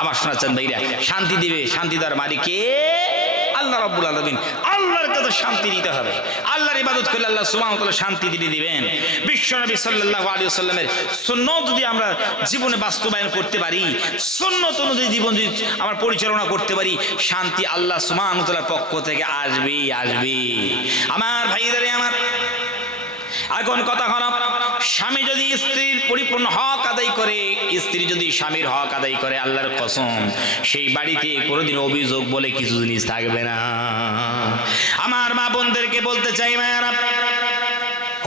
আমার শোনাচ্ছেন ভাইরা, শান্তি দিবে, শান্তি দেওয়ার মালিক আল্লাহ রব্বুল আলমিন। আল্লাহর কাছে শান্তি দিতে হবে। আল্লাহর ইবাদত করলে আল্লাহ সুবাহ শান্তি দিয়ে দিবেন। বিশ্বনবী সাল্লাহ আলী সাল্লামের সুন্নত যদি আমরা জীবনে বাস্তবায়ন করতে পারি, সুন্নত অনুযায়ী জীবন যদি আমরা পরিচালনা করতে পারি, শান্তি আল্লাহ সুমানতলার পক্ষ থেকে আসবেই আসবে আমার ভাইদারে আমার, এখন কথা হল স্বামী যদি স্ত্রীর পরিপূর্ণ হক আদায় করে, স্ত্রী যদি স্বামীর হক আদায় করে, আল্লাহর কসম, সেই বাড়িতে কোনোদিন অভিযোগ বলে কিছু জিনিস থাকবে না। আমার মা বোনদেরকে বলতে চাই, মায়েরা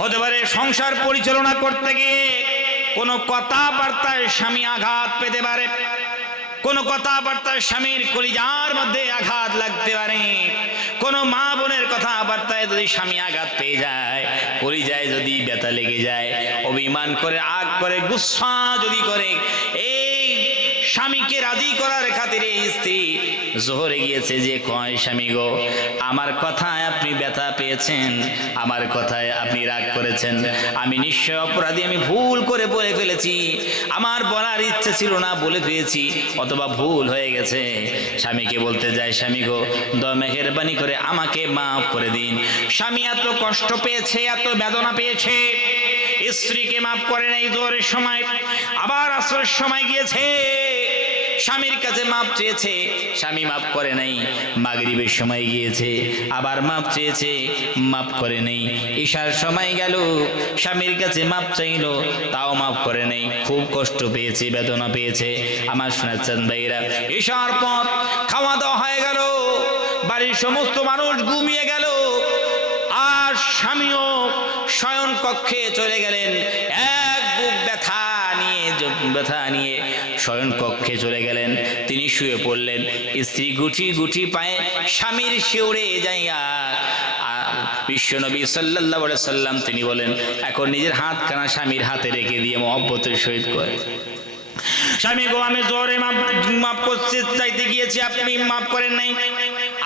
হতে পারে সংসার পরিচালনা করতে গিয়ে কোনো কথাবার্তায় স্বামী আঘাত পেতে পারে, কোনো কথাবার্তায় স্বামীর কলিজার মধ্যে আঘাত লাগতে পারে, কোনো মা বোনের কথাবার্তায় যদি স্বামী আঘাত পেয়ে যায় কলিজায় যদি ব্যথা লেগে যায়। অভিমান করে, আগ করে, গুসা যদি করে, এই স্বামীকে রাজি করার খাতিরে স্ত্রী জোহরে গিয়েছে যে, কয় স্বামী গো, আমার কথায় আপনি ব্যথা পেয়েছেন, আমার কথায় আপনি রাগ করেছেন। আমি নিশ্চয় অপরাধী, আমি ভুল করে বলে ফেলেছি। আমার বলার ইচ্ছে ছিল না বলে পেয়েছি অথবা ভুল হয়ে গেছে। স্বামীকে বলতে যায়, স্বামী গো মেহেরবানি করে আমাকে মাফ করে দিন। স্বামী এত কষ্ট পেয়েছে, এত বেদনা পেয়েছে, স্ত্রীকে মাফ করে নাই জোরের সময়, আবার আসরের সময় গিয়েছে। স্বামীর কাছে মাপ চেয়েছে, স্বামী মাপ করে নাই, মাগরিবের সময় গিয়েছে, আবার মাপ চেয়েছে, মাপ করে নেই। ঈশার সময় গেল, স্বামীর কাছে মাপ চাইলো, তাও মাপ করে নেই। খুব কষ্ট পেয়েছে, বেদনা পেয়েছে। আমার শোনাচ্ছেন ভাইরা ঈশার পর খাওয়া দাওয়া হয়ে গেল, বাড়ির সমস্ত মানুষ ঘুমিয়ে গেল, আর স্বামীও শয়ন কক্ষে চলে গেলেন। এক ব্যথা নিয়ে শয়ন কক্ষে চলে গেলেন। তিনি শুয়ে পড়লেন। স্ত্রী গুটি গুটি পায়ে স্বামীর যাইয়া আর বিশ্বনবী সাল্লাহ সাল্লাম তিনি বলেন, এখন নিজের হাত কানা স্বামীর হাতে রেখে দিয়ে মহব্বতের সহিত করে। স্বামী গো আমি জোরে মাপ মাপ করতে চাইতে গিয়েছি আপনি মাফ করেন নাই।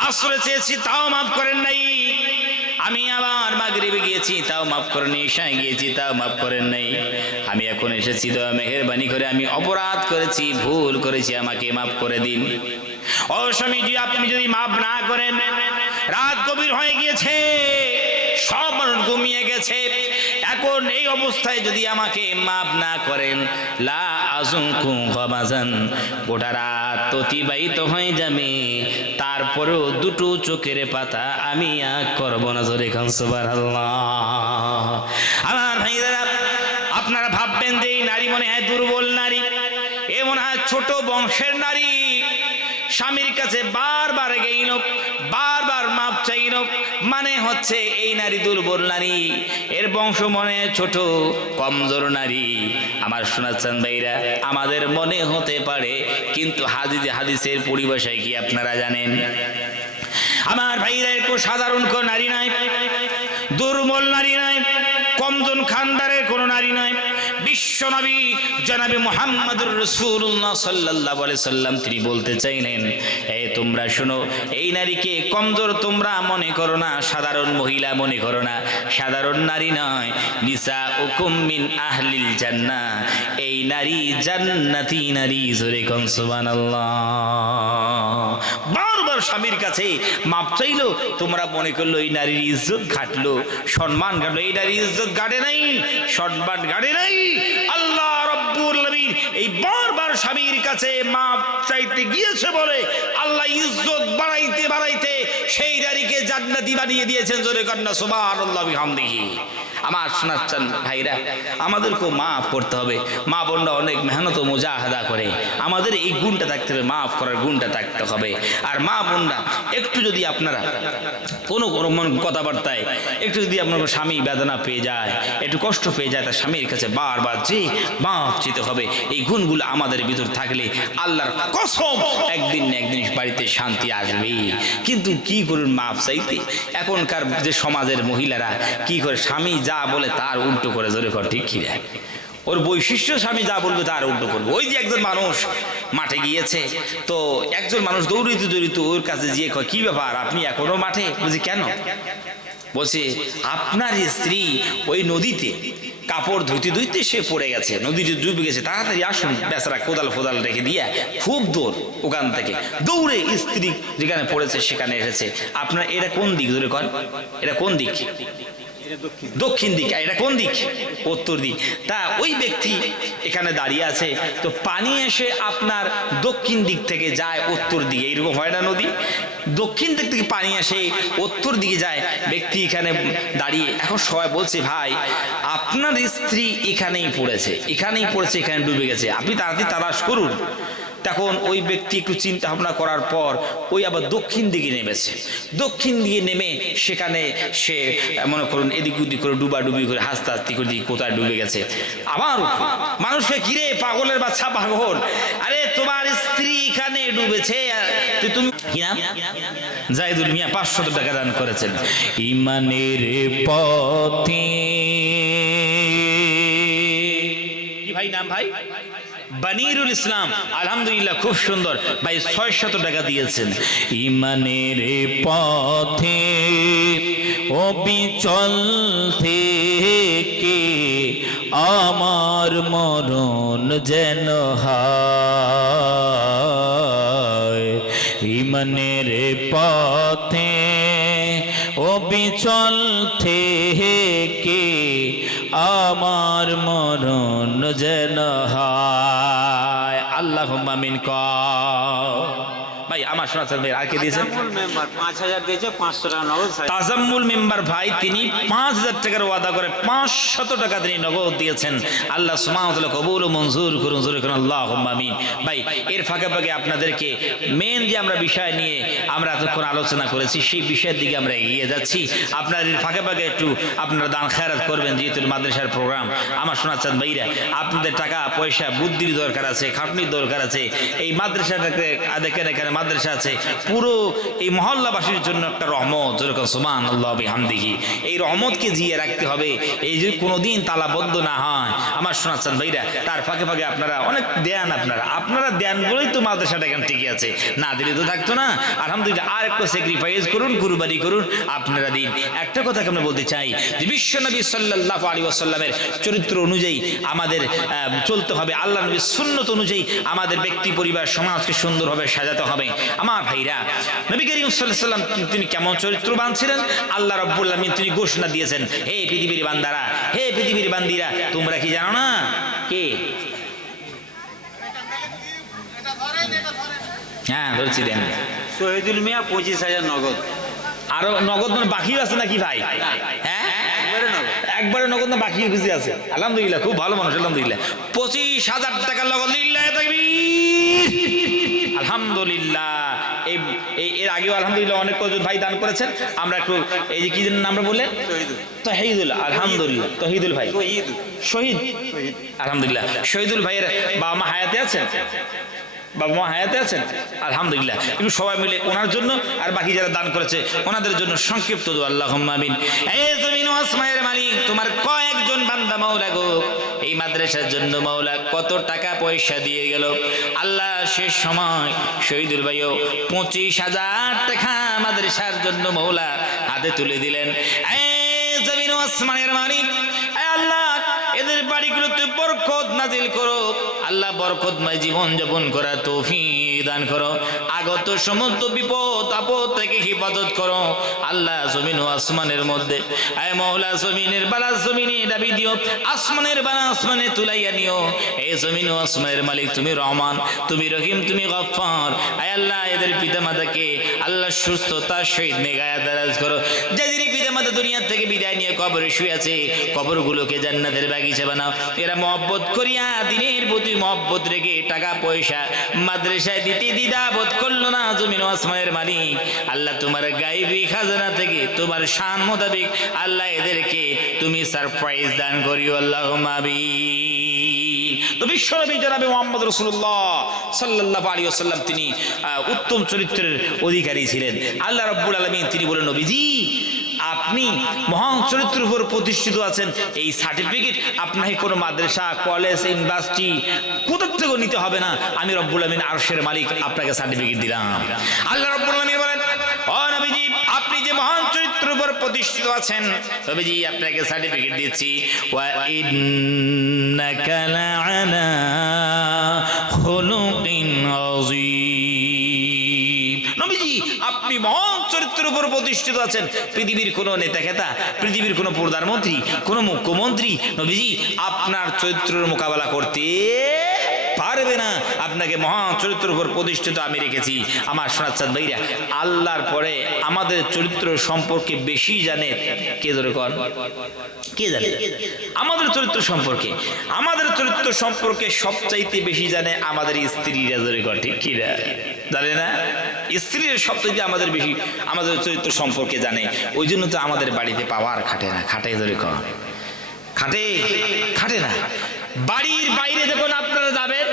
আশ্রয় চেয়েছি, তাও মাফ করেন নাই। আমি আবার মাগরিবে গিয়েছি, তাও মাফ করেন ঈশায় গিয়েছি, তাও মাফ করেন নাই। আমি এখন এসেছি তো মেহেরবানি করে আমি অপরাধ করেছি, ভুল করেছি, আমাকে মাফ করে দিন। ও স্বামীজি, আপনি যদি মাফ না করেন, রাত গভীর হয়ে গিয়েছে, সব মানুষ ঘুমিয়ে গেছে। এখন এই অবস্থায় যদি আমাকে মাফ না করেন, লা গমাজান গোটা রাত অতিবাহিত হয়ে যাবে তারপরেও দুটো চোখের পাতা আমি আর করব না জোরে খান আমার ভাইরা আপনারা ভাববেন যে এই নারী মনে হয় দুর্বল নারী। এ মনে হয় ছোট বংশের নারী। স্বামীর কাছে বারবার গেইল। মাপ মানে হচ্ছে এই নারী দুর্বল নারী। এর বংশ মনে ছোট, কমজোর নারী। আমার শোনাচ্ছেন ভাইরা, আমাদের মনে হতে পারে, কিন্তু হাদিস হাদিসের পরিভাষায় কি আপনারা জানেন? আমার ভাইরা, একটু সাধারণ কোন নারী নাই, দুর্বল নারী নাই কমজন খানদারের কোনো নারী নয় বিশ্ব নবী, জনাবি মোহাম্মদুর রসুল্লাহ সাল্লাহ সাল্লাম, তিনি বলতে চাইলেন, এ তোমরা শোনো, এই নারীকে কমজোর তোমরা মনে করো না, সাধারণ মহিলা মনে করো না, সাধারণ নারী নয় নিসা উকুম্মিন আহলিল জান্না এই নারী জান্নাতি নারী, জোরে সুবহানাল্লাহ। বারবার স্বামীর কাছে মাপ চাইলো, তোমরা মনে করল এই নারীর ইজ্জত ঘাটলো। সম্মান ঘাটলো। এই নারীর ইজ্জত গাড়ে নাই, সম্মান গাড়ে নাই। আল্লাহ রব্বুল আলামিন এই বারবার স্বামীর কাছে মাপ চাইতে গিয়েছে বলে আল্লাহ ইজ্জত বাড়াইতে বাড়াইতে সেই নারীকে জান্নাতি বানিয়ে দিয়েছেন। জোরে কন্যা, সুবহানাল্লাহ, বিহামদিহি। আমার শোনাচ্ছেন ভাইরা, আমাদেরকেও মাফ করতে হবে। মা বোনরা অনেক মেহনত মুজাহাদা করে। আমাদের এই গুণটা থাকতে হবে, মাফ করার গুণটা থাকতে হবে। আর মা বোনরা, একটু যদি আপনারা কোনো মন- কথাবার্তায়, একটু যদি আপনার স্বামী বেদনা পেয়ে যায়, একটু কষ্ট পেয়ে যায়, তার স্বামীর কাছে বারবার যে মাফ চেতে হবে, এই গুণগুলো আমাদের ভিতর থাকলে আল্লাহর কসম একদিন না একদিন বাড়িতে শান্তি আসবে। কিন্তু কি করুন মাফ চাইতে? এখনকার যে সমাজের মহিলারা, কি করে স্বামী যা বলে তার উল্টো করে জোরে কর, ঠিক কি ওর বৈশিষ্ট্য স্বামী যা বলবে তার উল্টো করবে। ওই যে একজন মানুষ মাঠে গিয়েছে, তো একজন মানুষ দৌড়িতে দৌড়িতে ওর কাছে গিয়ে কয়, কি ব্যাপার, আপনি এখনও মাঠে? বলছি, কেন? বলছে, আপনার স্ত্রী ওই নদীতে কাপড় ধুইতে ধুইতে সে পড়ে গেছে, নদীতে ডুবে গেছে, তাড়াতাড়ি আসুন, বেচারা কোদাল ফোদাল রেখে দিয়ে খুব দৌড় ওখান থেকে। দৌড়ে স্ত্রী যেখানে পড়েছে সেখানে এসেছে। আপনার, এটা কোন দিক? ধরে কন এটা কোন দিক? দক্ষিণ দিক। এটা কোন দিক? উত্তর দিক। তা ওই ব্যক্তি এখানে দাঁড়িয়ে আছে, তো পানি এসে আপনার দক্ষিণ দিক থেকে যায় উত্তর দিকে। এইরকম হয় না নদী? দক্ষিণ দিক থেকে পানি আসে উত্তর দিকে যায়, ব্যক্তি এখানে দাঁড়িয়ে। এখন সবাই বলছে, ভাই, আপনার স্ত্রী এখানেই পড়েছে এখানেই পড়েছে, এখানে ডুবে গেছে। আপনি তাড়াতাড়ি তালাশ করুন। তখন ওই ব্যক্তি একটু চিন্তা ভাবনা করার পর ওই আবার দক্ষিণ দিকে নেমেছে। দক্ষিণ দিকে নেমে সেখানে সে, মনে করুন, এদিক ওদিক করে ডুবা ডুবি করে হাসতে হাসতে করে দিকে কোথায় ডুবে গেছে। আবার। মানুষকে কিরে পাগলের বাচ্চা, পাগল? আরে তোমার স্ত্রী এখানে ডুবেছে? তুমি জাহিদুল মিয়া পাঁচশত টাকা দান করেছেন। ইমানের পথে কি ভাই, নাম ভাই? বানিরুল ইসলাম, আলহামদুলিল্লাহ খুব সুন্দর, ভাই ছয় শত টাকা দিয়েছেন। ইমানের পথে, অবিচল থেকে আমার মরণ যেন ইমানের পথে, অবিচল থেকে আমার মরণ যেন হয়। আল্লাহ দিয়েছেন? পাঁচ হাজার দিয়েছে পাঁচশো টাকা নগদ তাজাম্মুল মেম্বার ভাই তিনি পাঁচ হাজার টাকার ওয়াদা করে পাঁচ শত টাকা তিনি নগদ দিয়েছেন। আল্লাহ সুমাহতুল্লাহ কবুল ও মঞ্জুর করুন জোরে করুন আল্লাহ আমিন। ভাই এর ফাঁকে ফাঁকে আপনাদেরকে মেন যে আমরা বিষয় নিয়ে আমরা এতক্ষণ আলোচনা করেছি সেই বিষয়ের দিকে আমরা এগিয়ে যাচ্ছি। আপনার এর ফাঁকে ফাঁকে একটু আপনারা দান খেয়ারাত করবেন যেহেতু মাদ্রাসার প্রোগ্রাম আমার শোনাচ্ছেন ভাইরা আপনাদের টাকা পয়সা বুদ্ধির দরকার আছে খাটনির দরকার আছে। এই মাদ্রাসাটাকে দেখেন এখানে মাদ্রাসা আছে। পুরো এই মহল্লাবাসীর জন্য একটা রহমত। যেরকম সুমান আল্লাহ হামদিহি এই রহমতকে জিয়ে রাখতে হবে। এই যে কোনোদিন তালাবদ্ধ না হয়, আমার শোনাচ্ছেন ভাইরা, তার ফাঁকে ফাঁকে আপনারা অনেক দেন আপনারা। আপনারা দেন বলেই তো মাদ্রাসাটা এখানে টিকে আছে। না দিলে তো থাকতো না। আলহামদুলিল্লাহ, আর একটু স্যাক্রিফাইস করুন, কুরবানি করুন, আপনারা দিন। একটা কথা আমরা বলতে চাই? যে বিশ্ব নবী সাল্লাহ আলী আসাল্লামের চরিত্র অনুযায়ী আমাদের চলতে হবে। আল্লাহ নবীর সুন্নত অনুযায়ী আমাদের ব্যক্তি, পরিবার, সমাজকে সুন্দরভাবে সাজাতে হবে। আমার ভাইরা নবী করিম সাল্লাম তিনি কেমন চরিত্রবান ছিলেন? আল্লাহ রব্বুল আলমিন তিনি ঘোষণা দিয়েছেন হে পৃথিবীর বান্দারা হে পৃথিবীর বান্দিরা তোমরা কি জানো না? কে? হ্যাঁ ধরছি দেন। শহীদুল মিয়া পঁচিশ হাজার নগদ। আরও নগদ মানে বাকিও আছে নাকি ভাই? হ্যাঁ? একবারে নগদ। না বাকি খুশি আছে? আলহামদুলিল্লাহ খুব ভালো মানুষ আলহামদুলিল্লাহ। পঁচিশ হাজার টাকা নগদ আলহামদুলিল্লাহ। এই এর আগেও আলহামদুলিল্লাহ অনেক কজন ভাই দান করেছেন। আমরা একটু এই যে কি যেন নামটা বললেন? তহিদুল আলহামদুলিল্লাহ। তহিদুল ভাই। শহীদ? আলহামদুলিল্লাহ। শহীদুল ভাইয়ের বাবা মা হায়াতে আছেন? বাবা মা হায়াতে আছেন? আলহামদুলিল্লাহ। একটু সবাই মিলে ওনার জন্য আর বাকি যারা দান করেছে ওনাদের জন্য সংক্ষিপ্ত দোয়া। আল্লাহ আমিন। এই জমিন ও আসমানের মালিক তোমার মাদ্রাসার জন্য মাওলা কত টাকা পয়সা দিয়ে গেল। আল্লাহ শেষ সময় শহীদুল ভাইও পঁচিশ হাজার টাকা মাদ্রাসার জন্য মৌলা হাতে তুলে দিলেন। আল্লাহ বরকত নাজিল বরকতময় জীবন যাপন করা তৌফিক দান করো। আগত সমস্ত বিপদ, আপদ থেকে হিফাজত করো। আল্লাহ জমিন ও আসমানের মধ্যে। আয় মৌলা জমিনের বালা জমিনে ডাবি দিও। আসমানের বালা আসমানে তুলাইয়া নিও। এই জমিন ও আসমানের মালিক, তুমি রহমান, তুমি রহিম, তুমি গফফার। আয় আল্লাহ, এদের পিতামাতাকে আল্লাহ সুস্থতা সহিত নেগায়া দারাজ করো। যেদিন পিতামাতা দুনিয়া থেকে বিদায় নিয়ে কবরে শুয়ে আছে, কবরগুলোকে জান্নাতের বাগিচা বানাও। এরা মহব্বত করিয়া দিনের প্রতি মহব্বত রেখে টাকা, পয়সা, মাদ্রাসায় দিতে দ্বিধা বোধ করল না জমিন আসমানের মালিক। আল্লাহ তোমার গাইবি খাজানা থেকে তোমার শান মোতাবেক আল্লাহ এদেরকে তুমি সারপ্রাইজ দান করিও আল্লাহ মাবি তো বিশ্বনবী জনাবে রসুল্লাহ সাল্লাহ আলী আসাল্লাম তিনি উত্তম চরিত্রের অধিকারী ছিলেন। আল্লাহ রব্বুল আলমিন তিনি বলেন, নবীজি আপনি মহান চরিত্রের উপর প্রতিষ্ঠিত আছেন, এই সার্টিফিকেট আপনাকে কোনো মাদ্রাসা কলেজ ইউনিভার্সিটি কোথাও থেকেও নিতে হবে না। আমি রব্বুল আলমিন আরশের মালিক, আপনাকে সার্টিফিকেট দিলাম। আল্লাহ রব্বুল আলমিন বলেন আপনি যে মহান চরিত্রের উপর প্রতিষ্ঠিত আছেন, নবীজি, আপনাকে সার্টিফিকেট দিচ্ছি, ওয়া ইন্নাকা লাআলা প্রতিষ্ঠিত আছেন। পৃথিবীর কোনো নেতা খেতা পৃথিবীর কোনো প্রধানমন্ত্রী, কোনো মুখ্যমন্ত্রী, নবীজি আপনার চরিত্রের মোকাবেলা করতে পারবে না। আপনাকে মহান চরিত্রের উপর প্রতিষ্ঠিত আমি রেখেছি। আমার সোনাচাঁদ ভাইরা, আল্লাহর পরে আমাদের চরিত্র সম্পর্কে বেশি জানে। কে ধরে কর? কে জানে? আমাদের চরিত্র সম্পর্কে। আমাদের চরিত্র সম্পর্কে সবচাইতে বেশি জানে আমাদের স্ত্রীরা ধরে কর, ঠিক কি না জানে না? স্ত্রীরা সবচাইতে আমাদের বেশি, আমাদের চরিত্র সম্পর্কে জানে। ওই জন্য তো আমাদের বাড়িতে পাওয়ার খাটে না, খাটে ধরে কর খাটে খাটে না। বাড়ির বাইরে যখন আপনারা যাবেন,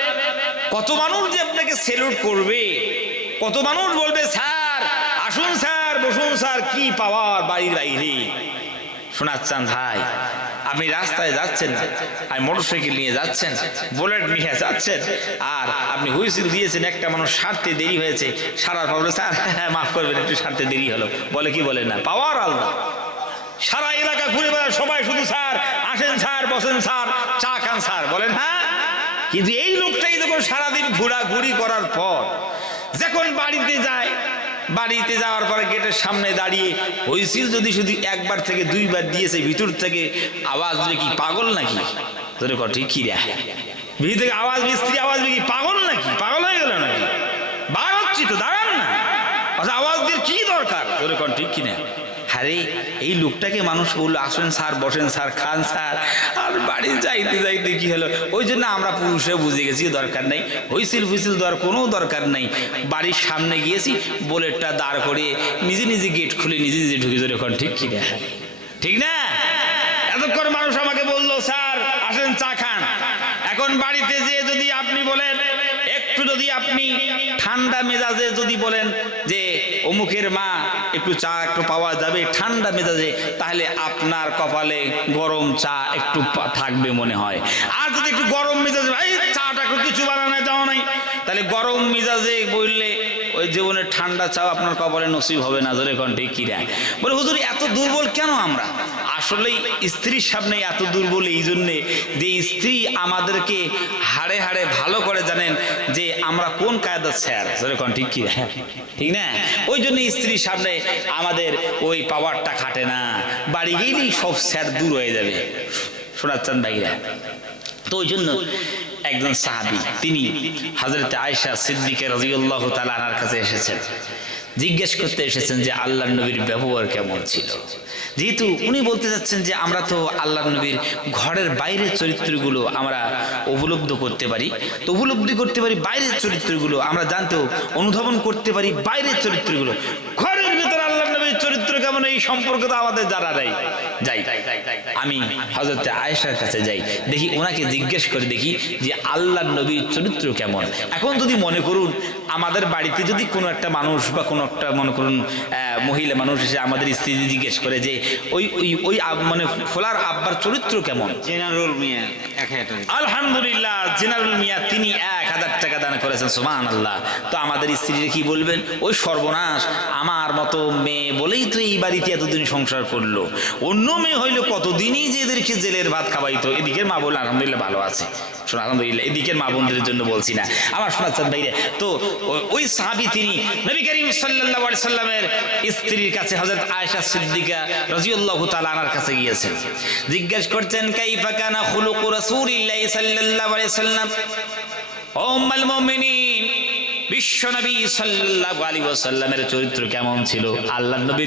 কত মানুষ যে আপনাকে সেলুট করবে, কত মানুষ বলবে, স্যার, আসুন স্যার, বসুন স্যার, কি পাওয়ার বাড়ির বাইরে? শোনাচ্ছেন ভাই। আপনি রাস্তায় যাচ্ছেন আর মোটরসাইকেল নিয়ে যাচ্ছেন বুলেট নিয়ে যাচ্ছেন আর আপনি হুইসিল দিয়েছেন একটা মানুষ সারতে দেরি হয়েছে। সারার পর স্যার হ্যাঁ, মাফ করবেন একটু সারতে দেরি হলো। বলে কি বলে না? পাওয়ার আলাদা সারা এলাকা ঘুরে বেড়ায় সবাই শুধু স্যার আসেন স্যার বসেন স্যার চা খান স্যার বলেন হ্যাঁ? কিন্তু এই লোকটাই যখন সারাদিন ঘোরাঘুরি করার পর যখন বাড়িতে যায় বাড়িতে যাওয়ার পরে গেটের সামনে দাঁড়িয়ে হইসিল যদি শুধু একবার থেকে দুইবার দিয়েছে ভিতর থেকে, আওয়াজ কি, পাগল নাকি? তোরে কি রে ভিতর থেকে আওয়াজ, মিস্ত্রি আওয়াজ কি, পাগল নাকি? পাগল হয়ে গেল নাকি? বার হচ্ছি তো, দাঁড়ান না। আচ্ছা আওয়াজ দিয়ে কি দরকার? তোরে কর ঠিক কিনা আরে, এই লোকটাকে মানুষ বলল, আসেন স্যার, বসেন স্যার, খান স্যার। আর বাড়ি যাইতে যাইতে কি হলো? ওই জন্য আমরা পুরুষে বুঝে গেছি, দরকার নেই। হুইসিল ফুইসিল দেওয়ার কোনো দরকার নেই। বাড়ির সামনে গিয়েছি, বোলেটটা দাঁড় করিয়ে নিজে নিজে গেট খুলে নিজে নিজে ঢুকে ধরে এখন, ঠিক কি না? ঠিক না? এতক্ষণ মানুষ আমাকে বলল, স্যার, আসেন চা খান। এখন বাড়িতে যে যদি আপনি বলেন, একটু যদি আপনি ঠান্ডা মেজাজে যদি বলেন যে অমুকের মা একটু চা একটু পাওয়া যাবে ঠান্ডা মেজাজে, তাহলে আপনার কপালে গরম চা একটু থাকবে মনে হয়। আর যদি একটু গরম মেজাজে ভাই চাটা একটু কিছু বানানো যাওয়া নাই। তাহলে গরম মেজাজে বললে ওই জীবনের ঠান্ডা চাও আপনার কপালে নসিব হবে না ধরে কণ্ঠে কিরা বলে, হুজুর, এত দুর্বল কেন আমরা? আসলেই স্ত্রীর সামনে এত দুর্বল এই জন্যে যে স্ত্রী আমাদেরকে হাড়ে হাড়ে ভালো করে জানেন যে আমরা কোন কায়দার স্যার ধরে কন ঠিক কি ঠিক না? ওই জন্য স্ত্রীর সামনে আমাদের ওই পাওয়ারটা খাটে না। বাড়ি গেলেই সব স্যার দূর হয়ে যাবে। শোনাচ্ছেন ভাইরা? তো ওই জন্য একজন সাহাবি। তিনি হজরত আয়সা সিদ্দিকে রাজিউল্লাহ তালার কাছে এসেছেন। জিজ্ঞেস করতে এসেছেন যে আল্লাহ নবীর ব্যবহার কেমন ছিল? যেহেতু উনি বলতে চাচ্ছেন যে আমরা তো আল্লাহ নবীর ঘরের বাইরের চরিত্রগুলো আমরা উপলব্ধ করতে পারি, তো উপলব্ধি করতে পারি, বাইরের চরিত্রগুলো আমরা জানতেও অনুধাবন করতে পারি, বাইরের চরিত্রগুলো। ঘরের ভিতরে আল্লাহ নবীর চরিত্র কেমন, এই সম্পর্ক তো আমাদের জানা নেই। যাই। আমি হজরত আয়েশার কাছে যাই। দেখি ওনাকে জিজ্ঞেস করে দেখি যে আল্লাহ নবীর চরিত্র কেমন। এখন যদি মনে করুন আমাদের বাড়িতে যদি কোনো একটা মানুষ বা কোনো একটা মনে করুন মহিলা মানুষ এসে আমাদের স্ত্রী জিজ্ঞেস করে যে ওই ওই ওই মানে ফোলার আব্বার চরিত্র কেমন? জেনারুল মিয়া আলহামদুলিল্লাহ জেনারুল মিয়া তিনি এক। হাজার টাকা দান করেছেন সুমান আল্লাহ তো আমাদের স্ত্রীরা কি বলবেন? ওই সর্বনাশ, আমার মতো মেয়ে বলেই তো এই বাড়িতে এতদিন সংসার করল। অন্য মেয়ে হইল কতদিনই যে এদেরকে জেলের ভাত খাওয়াইতো। এদিকের মা বলে আলহামদুলিল্লাহ ভালো আছে। শোনো, আলহামদুলিল্লাহ, এদিকের মা বোনদের জন্য বলছি না। আমার শোনাচ্ছেন ভাইরে, তো ওই সাহাবি তিনি নবী করিম আলাইহি সাল্লামের স্ত্রীর কাছে হযরত আয়েশা সিদ্দিকা রাদিয়াল্লাহু তাআলা আনার কাছে গিয়েছেন। জিজ্ঞেস করছেন, কাইফা কানা খুলুকু রাসূলিল্লাহি সাল্লাল্লাহু আলাইহি সাল্লাম? ও নবী বিশ্বনবী আলাইহি ওয়াসাল্লামের চরিত্র কেমন ছিল? আল্লাহ নবীর